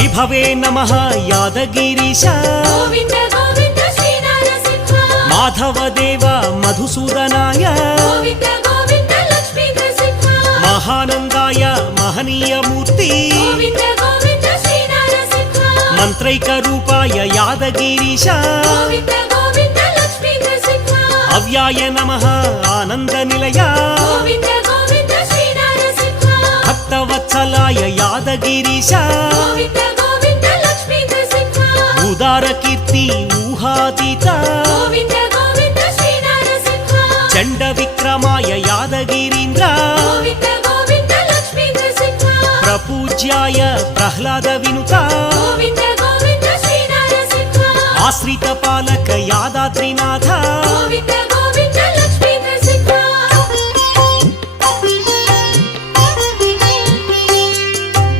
विभवे नमः यादगिरीश गोविन्द गोविन्द श्री नरसिंह माधवदेव मधुसूदनाय गोविन्द गोविन्द लक्ष्मी नरसिंह महानन्दाय महनीय मूर्ति गोविन्द गोविन्द श्री नरसिंह मन्त्रैकरूपाय यादगिरीश गोविन्द गोविन्द लक्ष्मी नरसिंह अव्याय नमः आनन्दनिलय गोविन्द गोविन्द श्री नरसिंह भक्तवत्सलाय यादगिरीश गोविन्द गोविन्द लक्ष्मी नरसिंह उदारकीर्ति ऊहातीत गोविन्द गोविन्द श्री नरसिंह चण्डविक्रमाय यादगिरीन्द्र गोविन्द गोविन्द लक्ष्मी नरसिंह प्रपूज्याय प्रह्लाद विनुत गोविन्द गोविन्द श्री नरसिंह आश्रितपालक यादाद्रिनाथ गोविन्द